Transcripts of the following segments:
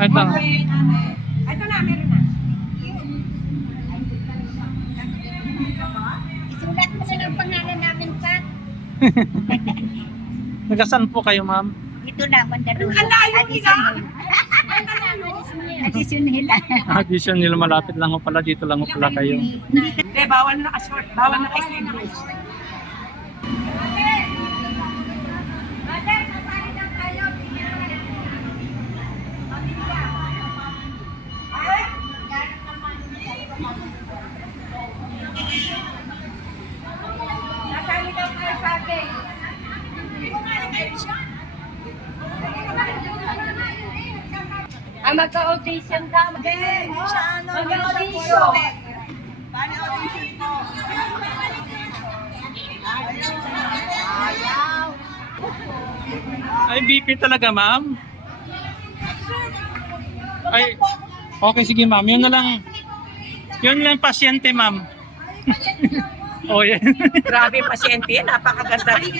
Ito. Ito na, meron na. Isulat mo na yung pangalan namin, Pat. Nagasan po kayo, ma'am? Ito na, Mandaluyong. Ang layo nila. Addition nila. Addition nila, malapit lang ho pala. Dito lang ho pala kayo. Hindi, bawal na naka-short. Bawal na naka-sleeveless. Nasali daw tayo sa atin. Magka-audition ka. Mag-audition. Ay, BP talaga, ma'am? Ay, okay, sige, ma'am. Yun na lang. Yun lang pasyente, ma'am. Oh, yan. Grabe pasyente yan. Napakaganda rin.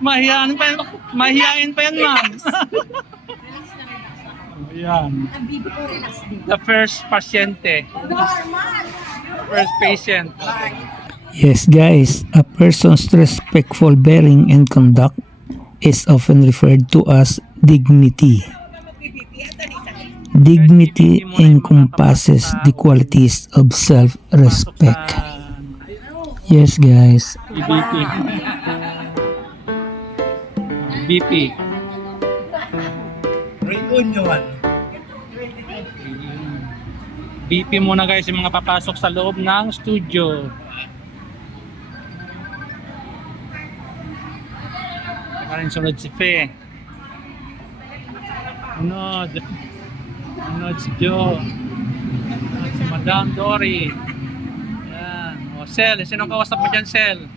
Mahihain pa yan. Mahihain pa yan, ma'am. Ayan. The first pasyente. First patient. Yes, guys, a person's respectful bearing and conduct is often referred to as dignity. Dignity encompasses the qualities of self-respect. Yes, guys. BP. BP. Reunion. BP muna guys yung mga papasok sa loob ng studio. Saka rin sunod si Fe. Sunod. Sunod si Joe. Sunod si Madam Dory. Yan. O Sel, sinong kausap mo dyan, Sel?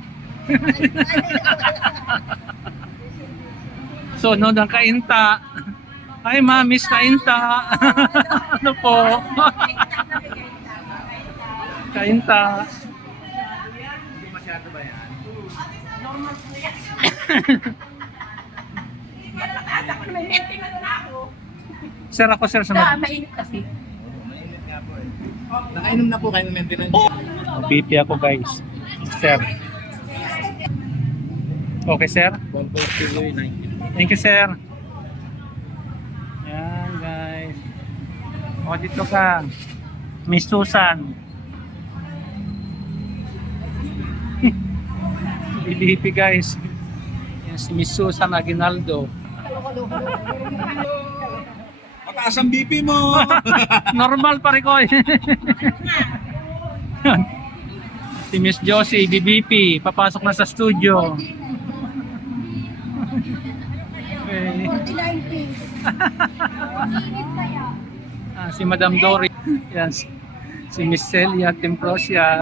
Sunod ang Kainta. Ay, Miss Kainta. Ano po? Kainta. Hindi masyado ba yan? Sir, ako sir sunod. Mainit kasi. Mainit nga po eh. Nakainom na po kayo ng maintenance. BP ako guys. Sir. Okay, sir. 1.290. Thank you, sir. Yan, guys. O, dito ka. Miss Susan. BDP, guys. Yan si Miss Susan Aguinaldo. Mataas ang BP mo! Normal pa rin ko. Si Miss Josie, BBP. Papasok na sa studio. Okay. Si Madam Dory. Yan, si Miss Celia Temprosia.